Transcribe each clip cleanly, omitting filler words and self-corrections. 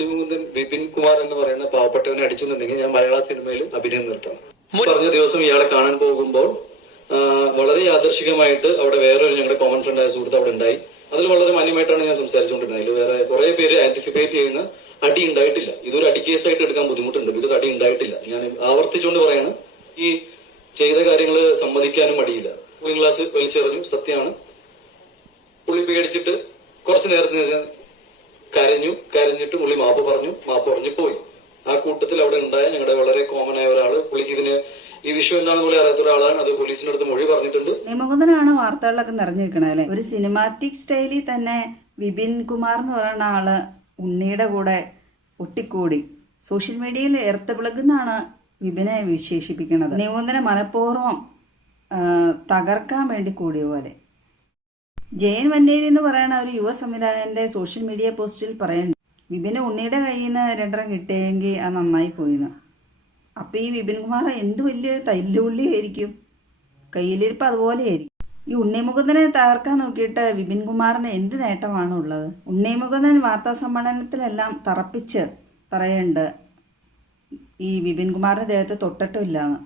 ഉണ്ണിമുകുന്ദൻ വിപിൻ കുമാർ എന്ന് പറയുന്ന പാവപ്പെട്ടവനെ അടിച്ചെന്നുണ്ടെങ്കിൽ ഞാൻ മലയാള സിനിമയിൽ അഭിനയം നിർത്താം. പറഞ്ഞ ദിവസം ഇയാളെ കാണാൻ പോകുമ്പോൾ വളരെ യാദർശികമായിട്ട് അവിടെ വേറൊരു ഞങ്ങളുടെ കോമൺ ഫ്രണ്ട് ആയ സുഹൃത്ത് അവിടെ ഉണ്ടായി. അതിൽ വളരെ മാന്യമായിട്ടാണ് ഞാൻ സംസാരിച്ചുകൊണ്ടിരുന്നത്. അതിൽ വേറെ കുറെ പേര് ആന്റിസിപ്പേറ്റ് ചെയ്യുന്ന അടി ഉണ്ടായിട്ടില്ല. ഇതൊരു അടി കേസായിട്ട് എടുക്കാൻ ബുദ്ധിമുട്ടുണ്ട്. ബിക്കോസ് അടി ഉണ്ടായിട്ടില്ല. ഞാൻ ആവർത്തിച്ചുകൊണ്ട് പറയാണ്, ഈ ചെയ്ത കാര്യങ്ങൾ സമ്മതിക്കാനും മടിയില്ല. കൂളിംഗ് ഗ്ലാസ് വലിച്ചെറിഞ്ഞു, സത്യമാണ്. പുള്ളി പേടിച്ചിട്ട് കുറച്ചു നേരത്തിന് കരഞ്ഞിട്ട് പുള്ളി മാപ്പ് പറഞ്ഞു പോയി. ആ കൂട്ടത്തിൽ അവിടെ ഉണ്ടായ ഞങ്ങളുടെ വളരെ കോമൺ ആയ ഒരാള്, പുള്ളിക്ക് ഇതിന് ഈ വിഷയം എന്താണെന്ന് പോലും അറിയാത്ത ഒരാളാണ്. അത് പോലീസിന്റെ അടുത്ത് മൊഴി പറഞ്ഞിട്ടുണ്ട്. നിമുകുന്ദനാണ് വാർത്തകളിലൊക്കെ നിറഞ്ഞു നിൽക്കണത് അല്ലെ. ഒരു സിനിമാറ്റിക് സ്റ്റൈലിൽ തന്നെ വിപിൻ കുമാർ എന്ന് പറയുന്ന ആള് ഉണ്ണിയുടെ കൂടെ ഒട്ടിക്കൂടി സോഷ്യൽ മീഡിയയിൽ എർത്തവിളകുന്നാണ് വിപിനെ വിശേഷിപ്പിക്കുന്നത്. നിമുകുന്ദനെ മനഃപൂർവ്വം തകർക്കാൻ വേണ്ടി കൂടിയ പോലെ. ജയൻ വന്നേരി എന്ന് പറയുന്ന ഒരു യുവ സംവിധായകന്റെ സോഷ്യൽ മീഡിയ പോസ്റ്റിൽ പറയുന്നുണ്ട്, വിപിന് ഉണ്ണിയുടെ കയ്യിൽ നിന്ന് രണ്ടെണ്ണം കിട്ടിയെങ്കിൽ അത് നന്നായി പോയിന്ന്. അപ്പം ഈ വിപിൻ കുമാർ എന്ത് വലിയ തല്ലുപുള്ളിയായിരിക്കും, കയ്യിലിരിപ്പ് അതുപോലെയായിരിക്കും. ഈ ഉണ്ണിമുകുന്ദനെ തകർക്കാൻ നോക്കിയിട്ട് വിപിൻ കുമാറിന് എന്ത് നേട്ടമാണ് ഉള്ളത്? ഉണ്ണിമുകുന്ദൻ വാർത്താ സമ്മേളനത്തിലെല്ലാം തറപ്പിച്ച് പറയുന്നുണ്ട് ഈ വിപിൻ കുമാറിന്റെ ദേഹത്ത് തൊട്ടിട്ടില്ലാന്ന്.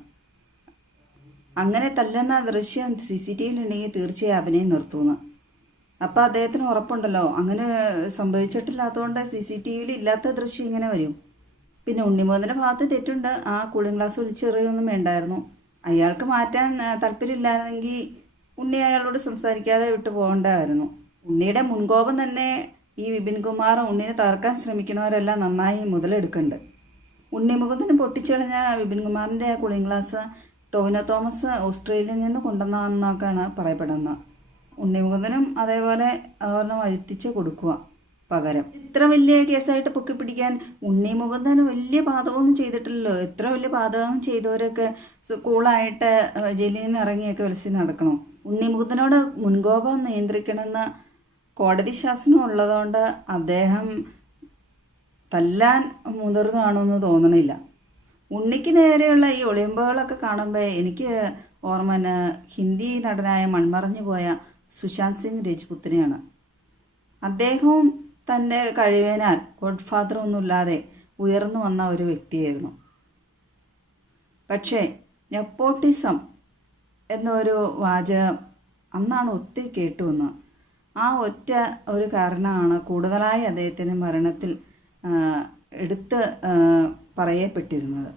അങ്ങനെ തല്ലുന്ന ദൃശ്യം CCTV ഉണ്ടെങ്കിൽ തീർച്ചയായും അഭിനയം നിർത്തുമെന്ന്. അപ്പം അദ്ദേഹത്തിന് ഉറപ്പുണ്ടല്ലോ അങ്ങനെ സംഭവിച്ചിട്ടില്ലാത്തതുകൊണ്ട് CCTV ഇല്ലാത്ത ദൃശ്യം ഇങ്ങനെ വരും. പിന്നെ ഉണ്ണിമുകുന്ദൻ്റെ ഭാഗത്ത് തെറ്റുണ്ട്. ആ കൂളിംഗ് ഗ്ലാസ് വലിച്ചെറിയൊന്നും വേണ്ടായിരുന്നു. അയാൾക്ക് മാറ്റാൻ താല്പര്യമില്ലായിരുന്നെങ്കിൽ ഉണ്ണി അയാളോട് സംസാരിക്കാതെ വിട്ടു പോകേണ്ടതായിരുന്നു. ഉണ്ണിയുടെ മുൻകോപം തന്നെ ഈ വിപിൻ കുമാർ ഉണ്ണിനെ തകർക്കാൻ ശ്രമിക്കുന്നവരെല്ലാം നന്നായി മുതലെടുക്കുന്നുണ്ട്. ഉണ്ണിമുകുന്ദന് പൊട്ടിച്ചെളിഞ്ഞ വിപിൻ കുമാറിൻ്റെ ആ കൂളിംഗ് ഗ്ലാസ് ടോവിനോ തോമസ് ഓസ്ട്രേലിയയിൽ നിന്ന് കൊണ്ടുവന്നതെന്നൊക്കെയാണ് പറയപ്പെടുന്നത്. ഉണ്ണിമുകുന്ദനും അതേപോലെ അവരെ വരുത്തിച്ച് കൊടുക്കുക പകരം. ഇത്ര വലിയ കേസായിട്ട് പൊക്കിപ്പിടിക്കാൻ ഉണ്ണിമുകുന്ദന് വലിയ പാതകമൊന്നും ചെയ്തിട്ടില്ലല്ലോ. എത്ര വലിയ പാതകം ചെയ്തവരൊക്കെ കൂളായിട്ട് ജയിലിൽ നിന്ന് ഇറങ്ങിയൊക്കെ വിലസി നടക്കണം. ഉണ്ണിമുകുന്ദനോട് മുൻകോപം നിയന്ത്രിക്കണമെന്ന് കോടതി ശാസനം ഉള്ളതുകൊണ്ട് അദ്ദേഹം തല്ലാൻ മുതിർന്നതാണെന്ന് തോന്നണില്ല. ഉണ്ണിക്ക് നേരെയുള്ള ഈ ഒളിമ്പുകളൊക്കെ കാണുമ്പോൾ എനിക്ക് ഓർമ്മ ഹിന്ദി നടനായ മൺമറഞ്ഞു പോയ സുശാന്ത് സിംഗ് രജ്പുത്തിനെയാണ്. അദ്ദേഹവും തൻ്റെ കഴിവിനാൽ ഗോഡ് ഫാദർ ഒന്നുമില്ലാതെ ഉയർന്നു വന്ന ഒരു വ്യക്തിയായിരുന്നു. പക്ഷേ നെപ്പോട്ടിസം എന്നൊരു വാചകം അന്നാണ് ഒത്തിരി കേട്ടുവന്നത്. ആ ഒറ്റ ഒരു കാരണമാണ് കൂടുതലായി അദ്ദേഹത്തിൻ്റെ മരണത്തിൽ എടുത്ത് പറയപ്പെട്ടിരുന്നത്.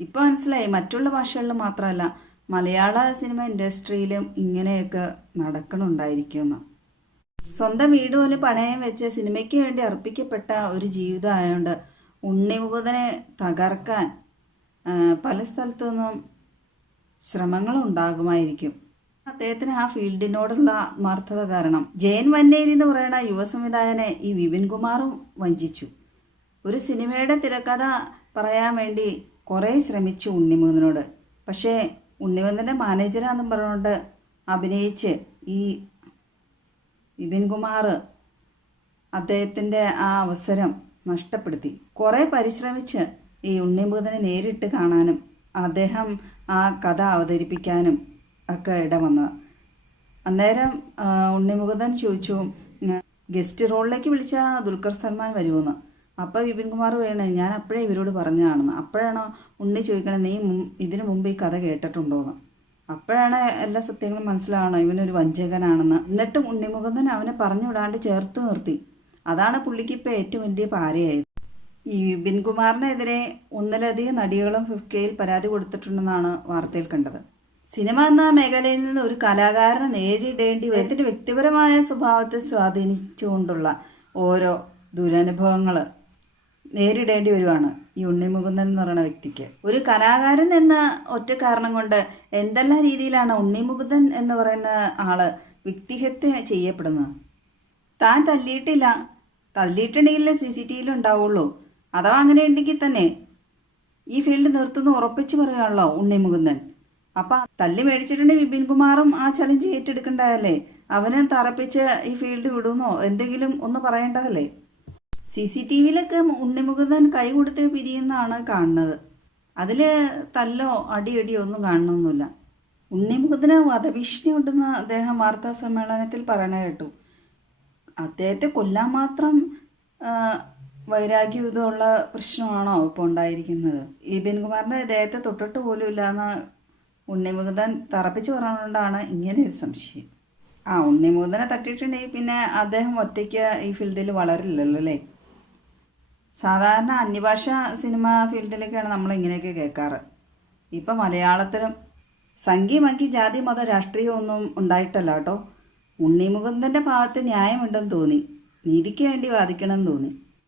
ഇപ്പോൾ മനസ്സിലായി, മറ്റുള്ള ഭാഷകളിൽ മാത്രമല്ല മലയാള സിനിമ ഇൻഡസ്ട്രിയിലും ഇങ്ങനെയൊക്കെ നടക്കണുണ്ടായിരിക്കുമെന്ന്. സ്വന്തം വീട് പോലും പണയം വെച്ച് സിനിമയ്ക്ക് വേണ്ടി അർപ്പിക്കപ്പെട്ട ഒരു ജീവിതം ആയതുകൊണ്ട് ഉണ്ണിമുകുന്ദനെ തകർക്കാൻ പല സ്ഥലത്തു നിന്നും ശ്രമങ്ങളുണ്ടാകുമായിരിക്കും. അദ്ദേഹത്തിന് ആ ഫീൽഡിനോടുള്ള ആത്മാർത്ഥത കാരണം ജയൻ വന്നേരി എന്ന് പറയുന്ന യുവ സംവിധായകനെ ഈ വിപിൻ കുമാറും വഞ്ചിച്ചു. ഒരു സിനിമയുടെ തിരക്കഥ പറയാൻ വേണ്ടി കുറേ ശ്രമിച്ചു ഉണ്ണിമുകുന്ദനോട്. പക്ഷേ ഉണ്ണിമുകുന്ദൻ്റെ മാനേജറാണെന്നും പറഞ്ഞുകൊണ്ട് അഭിനയിച്ച് ഈ വിപിൻ കുമാർ അദ്ദേഹത്തിൻ്റെ ആ അവസരം നഷ്ടപ്പെടുത്തി. കുറേ പരിശ്രമിച്ച് ഈ ഉണ്ണിമുകുന്ദനെ നേരിട്ട് കാണാനും അദ്ദേഹം ആ കഥ അവതരിപ്പിക്കാനും ഒക്കെ ഇടവന്നത്. അന്നേരം ഉണ്ണിമുകുന്ദൻ ചോദിച്ചു, ഗസ്റ്റ് റോളിലേക്ക് വിളിച്ച ദുൽഖർ സൽമാൻ വരുമെന്ന്. അപ്പോൾ വിപിൻ കുമാർ വേണേ ഞാൻ അപ്പോഴേ ഇവരോട് പറഞ്ഞതാണെന്ന്. അപ്പോഴാണോ ഉണ്ണി ചോദിക്കണേ നീ ഇതിനു മുമ്പ് ഈ കഥ കേട്ടിട്ടുണ്ടോയെന്ന്. അപ്പോഴാണ് എല്ലാ സത്യങ്ങളും മനസ്സിലാവണം ഇവനൊരു വഞ്ചകനാണെന്ന്. എന്നിട്ടും ഉണ്ണിമുകുന്ദൻ അവനെ പറഞ്ഞു വിടാണ്ട് ചേർത്ത് നിർത്തി. അതാണ് പുള്ളിക്ക് ഇപ്പോൾ ഏറ്റവും വലിയ പാരയായത്. ഈ വിപിൻ കുമാറിനെതിരെ ഒന്നിലധികം നടികളും ഫിഫ്കയിൽ പരാതി കൊടുത്തിട്ടുണ്ടെന്നാണ് വാർത്തയിൽ കണ്ടത്. സിനിമ എന്ന മേഖലയിൽ നിന്ന് ഒരു കലാകാരനെ നേരിടേണ്ടി വരുന്ന വ്യക്തിപരമായ സ്വഭാവത്തെ സ്വാധീനിച്ചുകൊണ്ടുള്ള ഓരോ ദുരനുഭവങ്ങൾ നേരിടേണ്ടി വരുവാണ് ഈ ഉണ്ണിമുകുന്ദൻ എന്ന് പറയുന്ന വ്യക്തിക്ക്. ഒരു കലാകാരൻ എന്ന ഒറ്റ കാരണം കൊണ്ട് എന്തെല്ലാം രീതിയിലാണ് ഉണ്ണിമുകുന്ദൻ എന്ന് പറയുന്ന ആള് വ്യക്തിഹത്യ ചെയ്യപ്പെടുന്നത്. താൻ തല്ലിയിട്ടുണ്ടെങ്കിൽ CCTV ഉണ്ടാവുള്ളൂ. അഥവാ അങ്ങനെ ഉണ്ടെങ്കിൽ തന്നെ ഈ ഫീൽഡ് നിർത്തുന്ന ഉറപ്പിച്ച് പറയുകയാണല്ലോ ഉണ്ണിമുകുന്ദൻ. അപ്പം തല്ലി മേടിച്ചിട്ടുണ്ടെങ്കിൽ വിപിൻ കുമാറും ആ ചലഞ്ച് ഏറ്റെടുക്കേണ്ടതല്ലേ? അവനെ തറപ്പിച്ച് ഈ ഫീൽഡ് വിടുന്നോ എന്തെങ്കിലും ഒന്ന് പറയേണ്ടതല്ലേ? CCTV ഉണ്ണിമുകുന്ദൻ കൈ കൊടുത്ത് പിരിയുന്നതാണ് കാണുന്നത്. അതിൽ തല്ലോ അടിയടിയോ ഒന്നും കാണണമെന്നില്ല. ഉണ്ണിമുകുന്ദന് വധഭീഷണി ഉണ്ടെന്ന് അദ്ദേഹം വാർത്താ സമ്മേളനത്തിൽ പറയണ കേട്ടു. അദ്ദേഹത്തെ കൊല്ലാൻ മാത്രം വൈരാഗ്യം ഇതുള്ള പ്രശ്നമാണോ ഇപ്പോൾ ഉണ്ടായിരിക്കുന്നത്? വിപിൻ കുമാറിൻ്റെ ദേഹത്തെ തൊട്ടിട്ട് പോലും ഇല്ലയെന്ന് ഉണ്ണിമുകുന്ദൻ തറപ്പിച്ച് പറഞ്ഞുകൊണ്ടാണ് ഇങ്ങനെ ഒരു സംശയം. ഉണ്ണിമുകുന്ദനെ തട്ടിയിട്ടുണ്ടെങ്കിൽ പിന്നെ അദ്ദേഹം ഒറ്റയ്ക്ക് ഈ ഫീൽഡിൽ വളരില്ലല്ലോ അല്ലേ? സാധാരണ അന്യഭാഷ സിനിമ ഫീൽഡിലേക്കാണ് നമ്മൾ ഇങ്ങനെയൊക്കെ കേൾക്കാറ്. ഇപ്പം മലയാളത്തിലും സംഘി മങ്കി ജാതി മത രാഷ്ട്രീയമൊന്നും ഉണ്ടായിട്ടല്ല കേട്ടോ. ഉണ്ണിമുകുന്ദൻ്റെ ഭാഗത്ത് ന്യായമുണ്ടെന്ന് തോന്നി, നീതിക്ക് വേണ്ടി വാദിക്കണമെന്ന് തോന്നി.